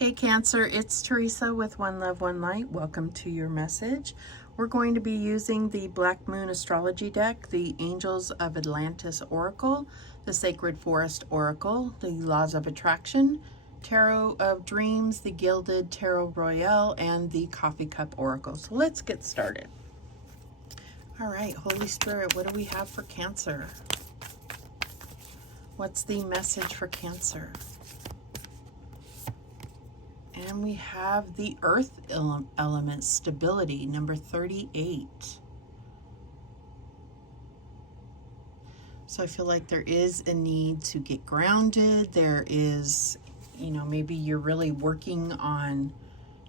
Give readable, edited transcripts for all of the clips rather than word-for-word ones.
Hey Cancer, it's Teresa with One Love, One Light. Welcome to your message. We're going to be using the Black Moon Astrology deck, the Angels of Atlantis Oracle, the Sacred Forest Oracle, the Laws of Attraction, Tarot of Dreams, the Gilded Tarot Royale, and the Coffee Cup Oracle. So let's get started. All right, Holy Spirit, what do we have for Cancer? What's the message for Cancer? And we have the earth element, stability, number 38. So I feel like there is a need to get grounded. There is, maybe you're really working on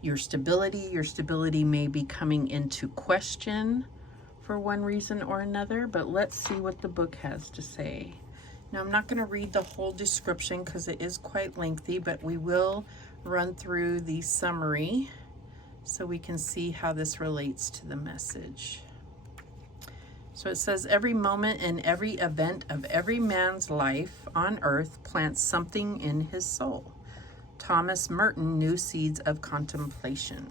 your stability. Your stability may be coming into question for one reason or another, but let's see what the book has to say. Now, I'm not going to read the whole description because it is quite lengthy, but we will run through the summary so we can see how this relates to the message. So it says, every moment and every event of every man's life on earth plants something in his soul. Thomas Merton, New Seeds of Contemplation.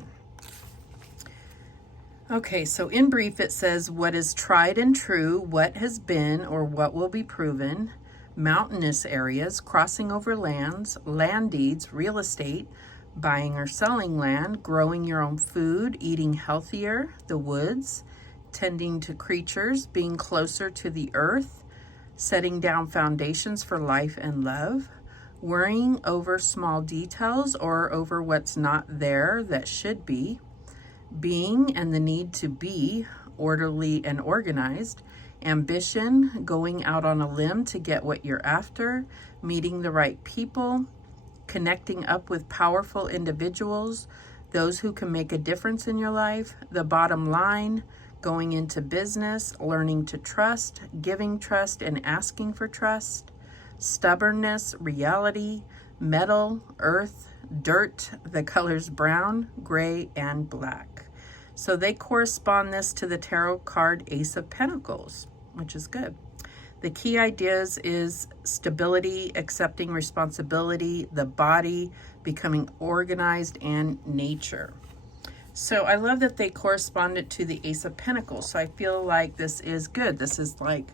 Okay, so in brief it says, what is tried and true, what has been or what will be proven, mountainous areas, crossing over lands, land deeds, real estate, buying or selling land, growing your own food, eating healthier, the woods, tending to creatures, being closer to the earth, setting down foundations for life and love, worrying over small details or over what's not there that should be, being and the need to be orderly and organized, ambition, going out on a limb to get what you're after, meeting the right people, connecting up with powerful individuals, those who can make a difference in your life, the bottom line, going into business, learning to trust, giving trust and asking for trust, stubbornness, reality, metal, earth, dirt, the colors brown, gray, and black. So they correspond this to the tarot card Ace of Pentacles, which is good. The key ideas is stability, accepting responsibility, the body, becoming organized, and nature. So I love that they corresponded to the Ace of Pentacles. So I feel like this is good. This is like,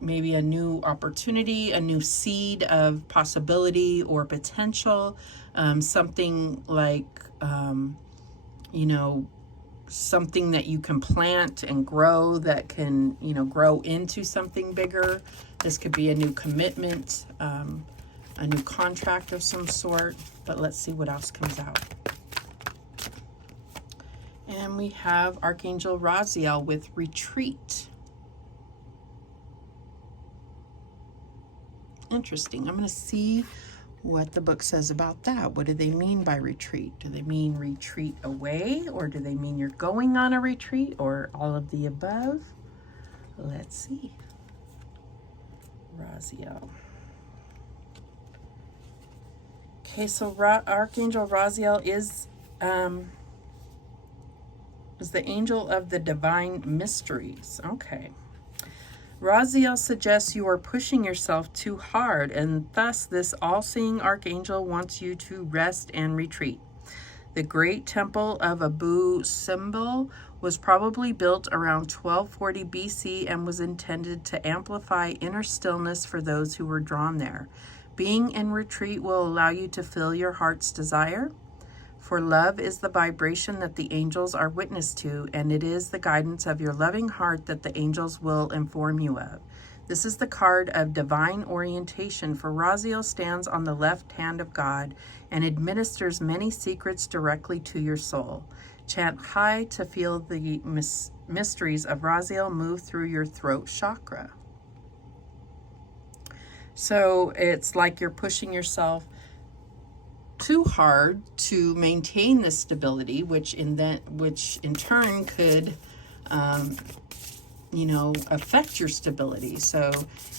maybe a new opportunity, a new seed of possibility or potential, something like, something that you can plant and grow that can, grow into something bigger. This could be a new commitment, a new contract of some sort, but let's see what else comes out. And we have Archangel Raziel with retreat. Interesting. I'm going to see what the book says about that. What do they mean by retreat? Do they mean retreat away, or do they mean you're going on a retreat, or all of the above? Let's see. Raziel. Okay, so Archangel Raziel is the angel of the divine mysteries. Okay. Raziel suggests you are pushing yourself too hard, and thus this all-seeing archangel wants you to rest and retreat. The great temple of Abu Simbel was probably built around 1240 BC and was intended to amplify inner stillness for those who were drawn there. Being in retreat will allow you to feel your heart's desire, for love is the vibration that the angels are witness to, and it is the guidance of your loving heart that the angels will inform you of. This is the card of divine orientation, for Raziel stands on the left hand of God and administers many secrets directly to your soul. Chant high to feel the mysteries of Raziel move through your throat chakra. So it's like you're pushing yourself too hard to maintain this stability, which in turn could affect your stability. So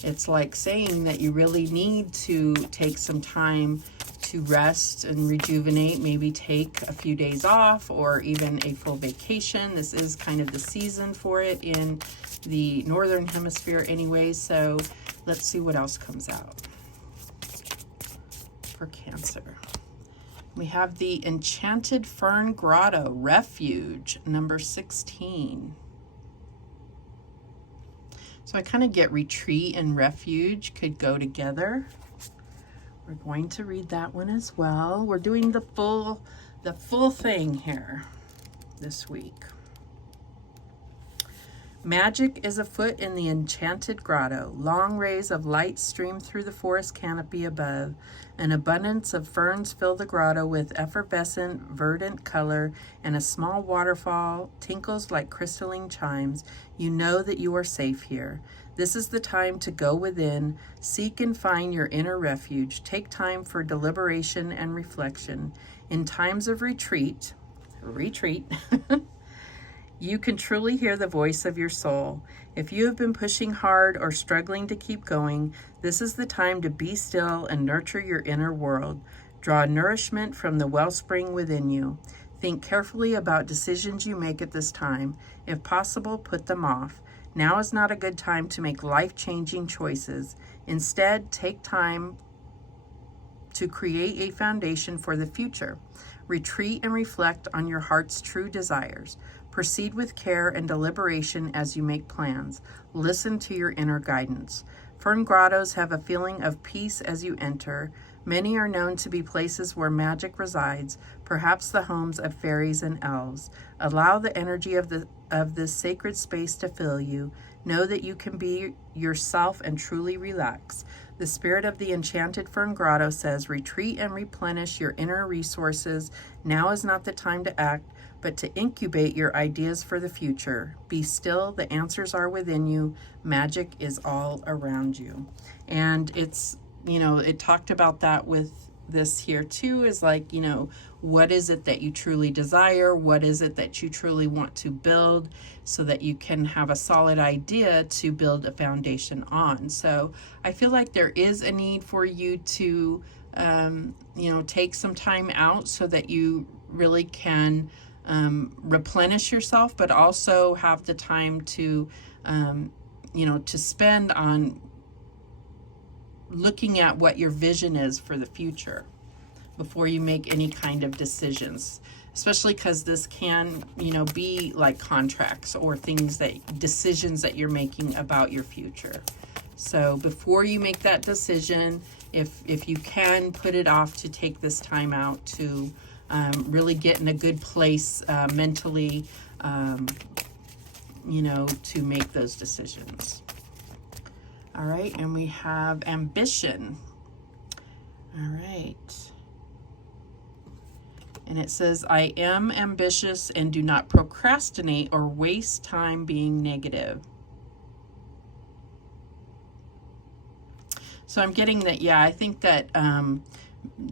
it's like saying that you really need to take some time to rest and rejuvenate, maybe take a few days off or even a full vacation. This is kind of the season for it in the northern hemisphere anyway. So let's see what else comes out. for Cancer? We have the Enchanted Fern Grotto, Refuge, number 16. So I kind of get retreat and refuge could go together. We're going to read that one as well. We're doing the full thing here this week. Magic is afoot in the enchanted grotto. Long rays of light stream through the forest canopy above. An abundance of ferns fill the grotto with effervescent, verdant color, and a small waterfall tinkles like crystalline chimes. You know that you are safe here. This is the time to go within, seek and find your inner refuge. Take time for deliberation and reflection. In times of retreat, you can truly hear the voice of your soul. If you have been pushing hard or struggling to keep going, this is the time to be still and nurture your inner world. Draw nourishment from the wellspring within you. Think carefully about decisions you make at this time. If possible, put them off. Now is not a good time to make life-changing choices. Instead, take time to create a foundation for the future. Retreat and reflect on your heart's true desires. Proceed with care and deliberation as you make plans. Listen to your inner guidance. Fern grottos have a feeling of peace as you enter. Many are known to be places where magic resides, perhaps the homes of fairies and elves. Allow the energy of this sacred space to fill you. Know that you can be yourself and truly relax. The spirit of the enchanted fern grotto says, retreat and replenish your inner resources. Now is not the time to act, but to incubate your ideas for the future. Be still, the answers are within you. Magic is all around you. And it's, it talked about that with this here too, is like, what is it that you truly desire? What is it that you truly want to build so that you can have a solid idea to build a foundation on? So I feel like there is a need for you to, take some time out so that you really can replenish yourself, but also have the time to, to spend on looking at what your vision is for the future before you make any kind of decisions, especially because this can, be like contracts or decisions that you're making about your future. So before you make that decision, if you can put it off, to take this time out to really get in a good place mentally, to make those decisions. All right, and we have ambition. All right. And it says, I am ambitious and do not procrastinate or waste time being negative. So I'm getting that, I think that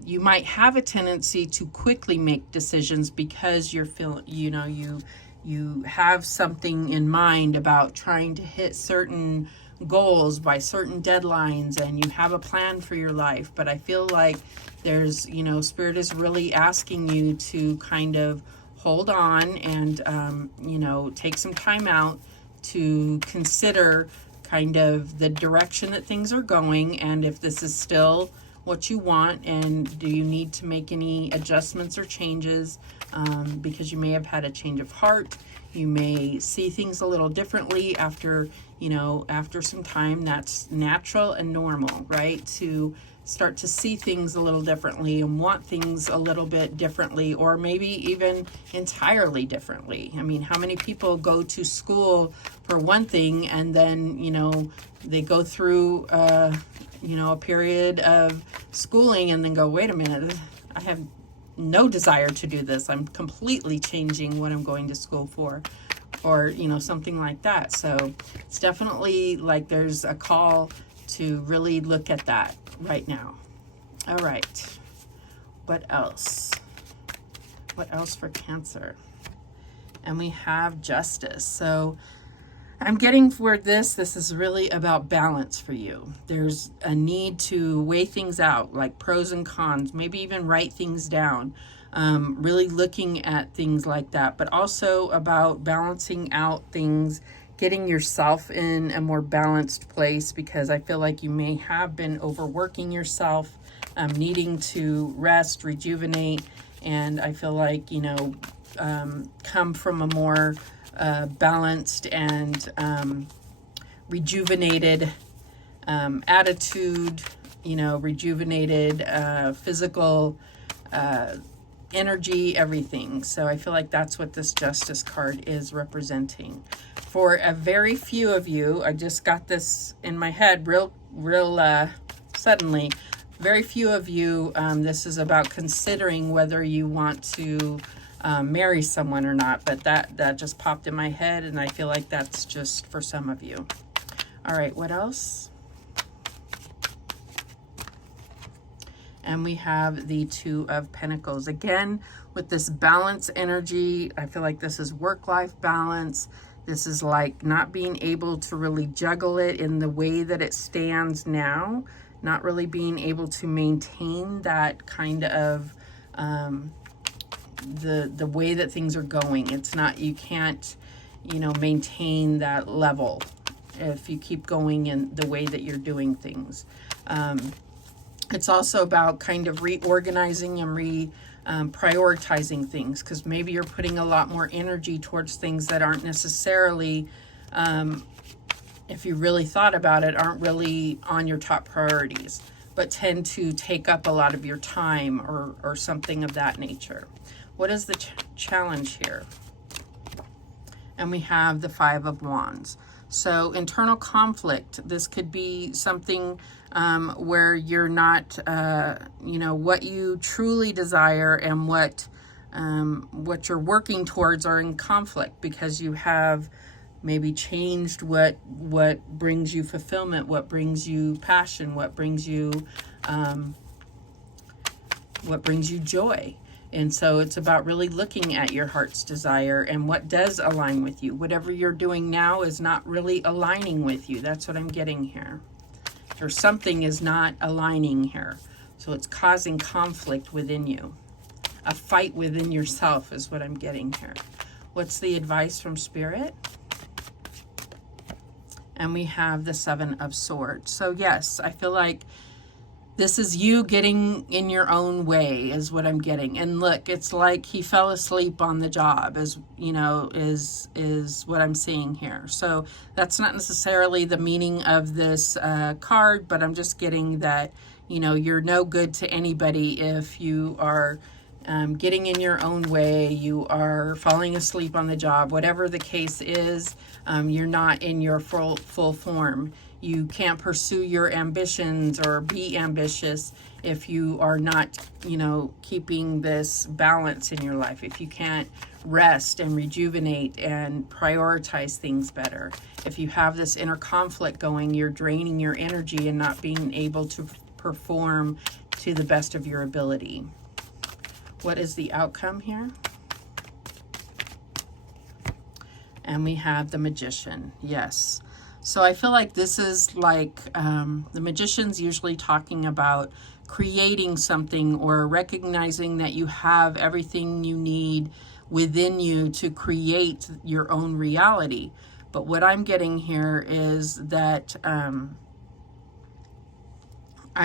you might have a tendency to quickly make decisions because you're feeling, you have something in mind about trying to hit certain goals by certain deadlines, and you have a plan for your life. But I feel like there's, Spirit is really asking you to kind of hold on and, take some time out to consider kind of the direction that things are going, and if this is still what you want, and do you need to make any adjustments or changes, because you may have had a change of heart. You may see things a little differently after some time. That's natural and normal, right? To start to see things a little differently and want things a little bit differently, or maybe even entirely differently. I mean, how many people go to school for one thing and then, they go through, a period of schooling and then go, wait a minute, I have no desire to do this. I'm completely changing what I'm going to school for, or, something like that. So it's definitely like there's a call to really look at that right now. All right. What else? What else for Cancer? And we have Justice. So I'm getting for this is really about balance for you. There's a need to weigh things out, like pros and cons, maybe even write things down, really looking at things like that, but also about balancing out things getting yourself in a more balanced place, because I feel like you may have been overworking yourself, needing to rest, rejuvenate, and I feel like, you know, come from a more balanced and rejuvenated attitude, you know, rejuvenated physical energy, everything. So I feel like that's what this Justice card is representing. For a very few of you, I just got this in my head real suddenly. Very few of you, this is about considering whether you want to marry someone or not, but that just popped in my head, and I feel like that's just for some of you. All right, what else? And we have the Two of Pentacles. Again, with this balance energy, I feel like this is work-life balance. This is like not being able to really juggle it in the way that it stands now, not really being able to maintain that kind of the way that things are going. It's not, you can't, you know, maintain that level if you keep going in the way that you're doing things. It's also about kind of reorganizing and prioritizing things, because maybe you're putting a lot more energy towards things that aren't necessarily, if you really thought about it, aren't really on your top priorities, but tend to take up a lot of your time or something of that nature. What is the challenge here? And we have the Five of Wands. So internal conflict, this could be something where you're not, you know, what you truly desire and what you're working towards are in conflict, because you have maybe changed what brings you fulfillment, what brings you passion, what brings you joy. And so it's about really looking at your heart's desire and what does align with you. Whatever you're doing now is not really aligning with you. That's what I'm getting here. Or something is not aligning here. So it's causing conflict within you. A fight within yourself is what I'm getting here. What's the advice from Spirit? And we have the Seven of Swords. So yes, I feel like this is you getting in your own way is what I'm getting. And look, it's like he fell asleep on the job, is, you know, is what I'm seeing here. So that's not necessarily the meaning of this card, but I'm just getting that, you know, you're no good to anybody if you are getting in your own way, you are falling asleep on the job, whatever the case is, you're not in your full form. You can't pursue your ambitions or be ambitious if you are not, you know, keeping this balance in your life. If you can't rest and rejuvenate and prioritize things better. If you have this inner conflict going, you're draining your energy and not being able to perform to the best of your ability. What is the outcome here? And we have the Magician. Yes. So I feel like this is like the Magician's usually talking about creating something or recognizing that you have everything you need within you to create your own reality. But what I'm getting here is that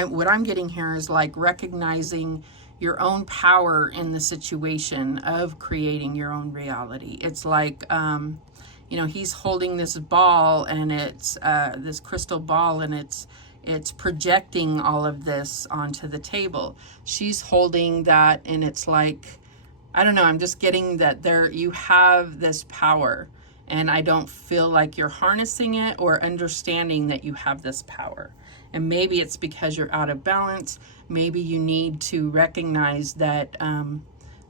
what I'm getting here is like recognizing your own power in the situation of creating your own reality. It's like, you know, he's holding this ball, and it's this crystal ball, and it's projecting all of this onto the table. She's holding that, and it's like, I don't know, I'm just getting that there you have this power, and I don't feel like you're harnessing it or understanding that you have this power. And maybe it's because you're out of balance. Maybe you need to recognize that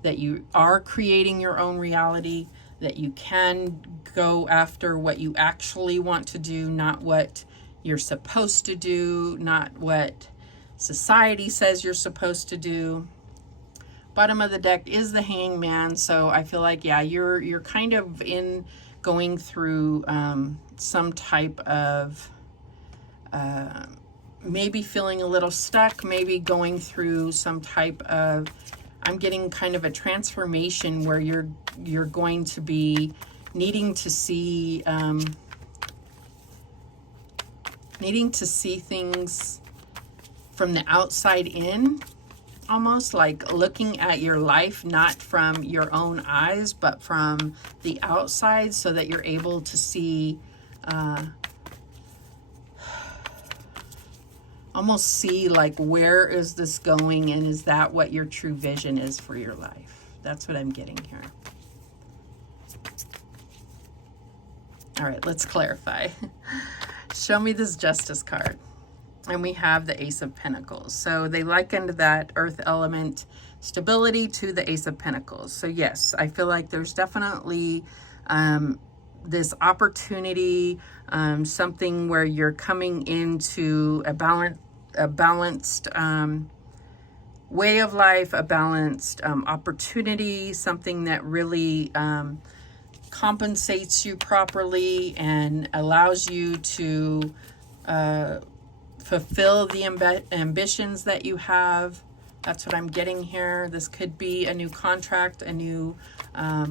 that you are creating your own reality, that you can go after what you actually want to do, not what you're supposed to do, not what society says you're supposed to do. Bottom of the deck is the Hangman, so I feel like, yeah, you're kind of going through some type of maybe feeling a little stuck, maybe going through some type of, I'm getting kind of a transformation where you're going to be needing to see needing to see things from the outside in, almost like looking at your life not from your own eyes but from the outside, so that you're able to see, almost see like, where is this going, and is that what your true vision is for your life? That's what I'm getting here. All right, let's clarify. Show me this Justice card. And we have the Ace of Pentacles. So they likened that earth element stability to the Ace of Pentacles. So yes, I feel like there's definitely this opportunity, something where you're coming into a balanced way of life, a balanced opportunity, something that really compensates you properly and allows you to fulfill the ambitions that you have. That's what I'm getting here. This could be a new contract, a new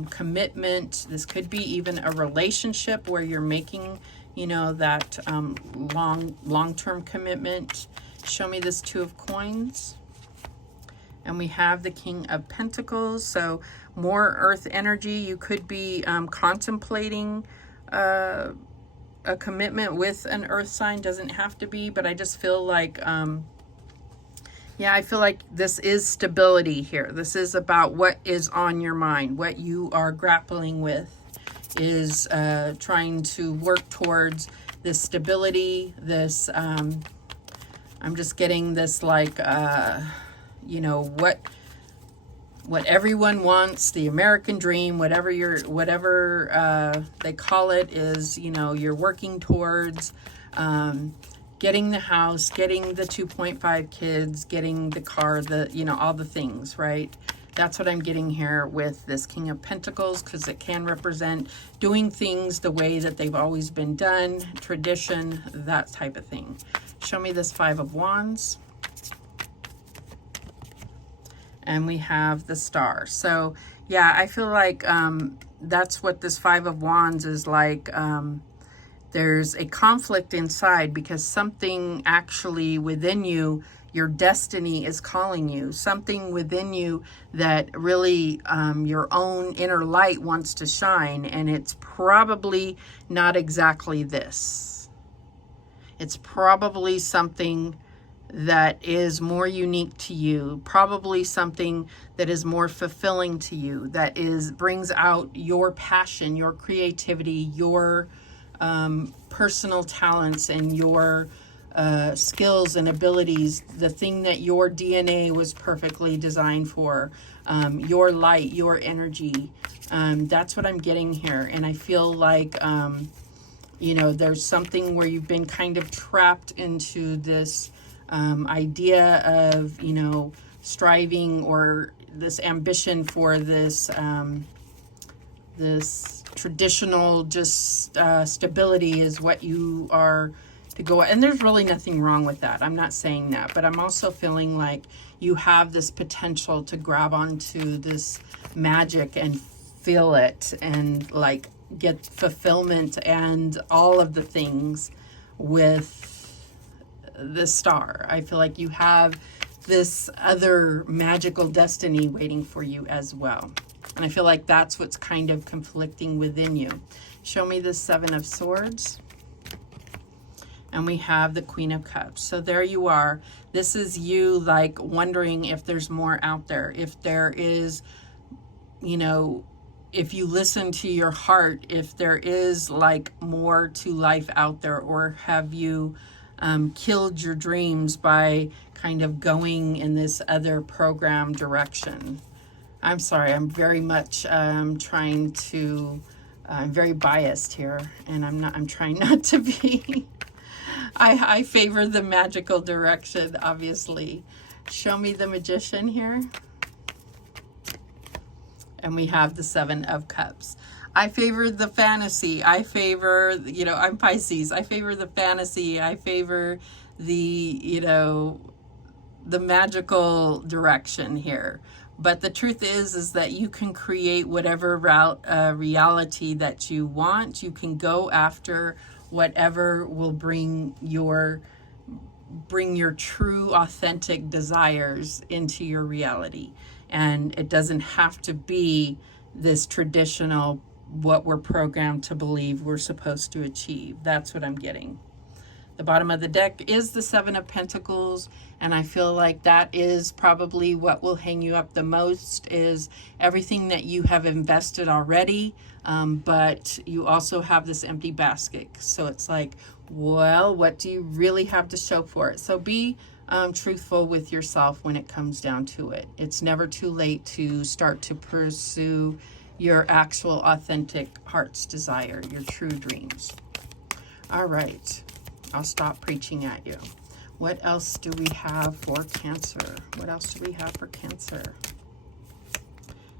commitment. This could be even a relationship where you're making, you know, that long-term commitment. Show me this Two of Coins. And we have the King of Pentacles. So more earth energy. You could be contemplating a commitment with an earth sign. Doesn't have to be, but I just feel like, yeah, I feel like this is stability here. This is about what is on your mind, what you are grappling with, is trying to work towards this stability, this, I'm just getting this like, you know, what everyone wants, the American dream, whatever they call it, is, you know, you're working towards getting the house, getting the 2.5 kids, getting the car, you know, all the things, right? That's what I'm getting here with this King of Pentacles, because it can represent doing things the way that they've always been done, tradition, that type of thing. Show me this Five of Wands. And we have the Star. So yeah, I feel like that's what this Five of Wands is like. There's a conflict inside, because something actually within you, your destiny is calling you. Something within you that really your own inner light wants to shine. And it's probably not exactly this. It's probably something that is more unique to you, probably something that is more fulfilling to you, that brings out your passion, your creativity, your personal talents, and your skills and abilities, the thing that your DNA was perfectly designed for, your light, your energy. That's what I'm getting here. And I feel like, you know, there's something where you've been kind of trapped into this idea of, you know, striving, or this ambition for this this traditional just stability is what you are to go. And there's really nothing wrong with that. I'm not saying that, but I'm also feeling like you have this potential to grab onto this magic and feel it, and like get fulfillment and all of the things with the Star. I feel like you have this other magical destiny waiting for you as well. And I feel like that's what's kind of conflicting within you. Show me the Seven of Swords. And we have the Queen of Cups. So there you are. This is you like wondering if there's more out there. If there is, you know, if you listen to your heart, if there is like more to life out there, or have you killed your dreams by kind of going in this other program direction. I'm sorry, I'm very much trying to, I'm very biased here, and I'm trying not to be. I favor the magical direction, obviously. Show me the Magician here. And we have the Seven of Cups. I favor the fantasy. I favor, you know, I'm Pisces. I favor the fantasy. I favor the, you know, the magical direction here. But the truth is that you can create whatever reality that you want. You can go after whatever will bring your true, authentic desires into your reality. And it doesn't have to be this traditional, what we're programmed to believe we're supposed to achieve. That's what I'm getting. The bottom of the deck is the Seven of Pentacles, and I feel like that is probably what will hang you up the most, is everything that you have invested already, but you also have this empty basket. So it's like, well, what do you really have to show for it? So be truthful with yourself when it comes down to it. It's never too late to start to pursue your actual authentic heart's desire, your true dreams. All right. I'll stop preaching at you. What else do we have for Cancer? What else do we have for Cancer?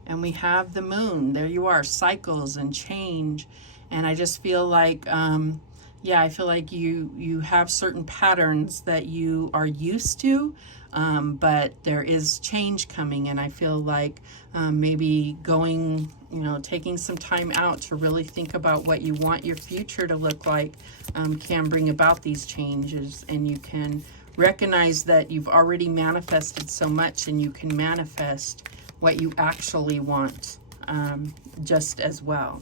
And we have the Moon. There you are, cycles and change. And I just feel like, yeah, I feel like you have certain patterns that you are used to, but there is change coming. And I feel like maybe going, taking some time out to really think about what you want your future to look like can bring about these changes. And you can recognize that you've already manifested so much, and you can manifest what you actually want just as well.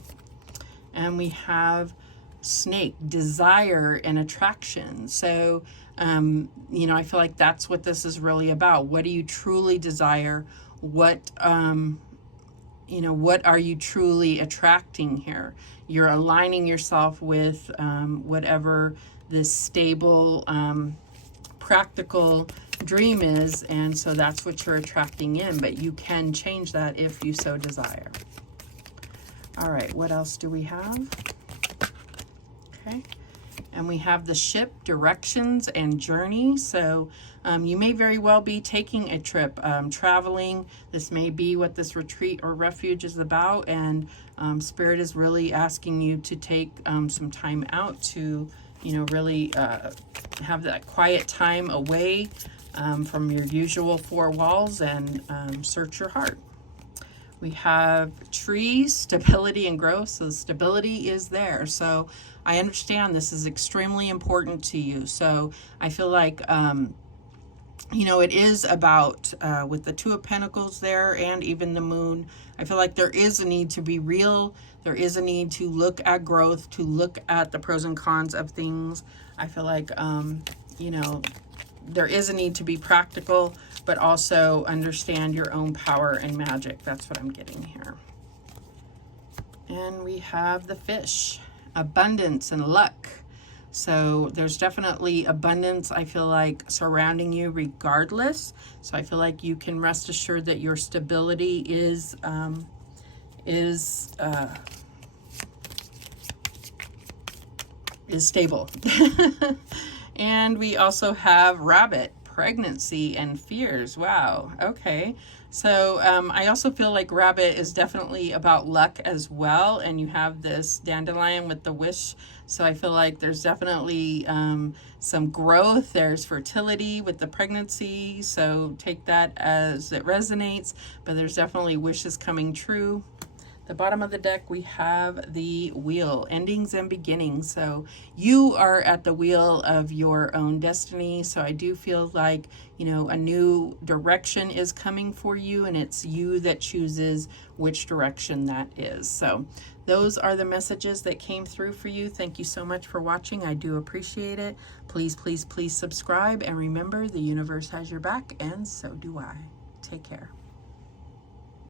And we have Snake, desire and attraction. So, I feel like that's what this is really about. What do you truly desire? What are you truly attracting here? You're aligning yourself with whatever this stable, practical dream is, and so that's what you're attracting in, but you can change that if you so desire. All right, what else do we have? Okay, and we have the Ship, directions and journey. So you may very well be taking a trip, traveling. This may be what this retreat or refuge is about, and Spirit is really asking you to take some time out to, really have that quiet time away from your usual four walls and search your heart. We have trees, stability and growth. So stability is there. So I understand this is extremely important to you. So I feel like, it is about, with the Two of Pentacles there and even the Moon, I feel like there is a need to be real. There is a need to look at growth, to look at the pros and cons of things. I feel like, there is a need to be practical, but also understand your own power and magic. That's what I'm getting here. And we have the Fish, abundance and luck. So there's definitely abundance, I feel like, surrounding you regardless. So I feel like you can rest assured that your stability is stable. And we also have Rabbit, pregnancy and fears. Wow. Okay. So I also feel like Rabbit is definitely about luck as well. And you have this dandelion with the wish. So I feel like there's definitely some growth. There's fertility with the pregnancy. So take that as it resonates. But there's definitely wishes coming true. The bottom of the deck, we have the Wheel, endings and beginnings. So you are at the wheel of your own destiny. So I do feel like, a new direction is coming for you, and it's you that chooses which direction that is. So those are the messages that came through for you. Thank you so much for watching. I do appreciate it. Please, please, please subscribe. And remember, the universe has your back, and so do I. Take care.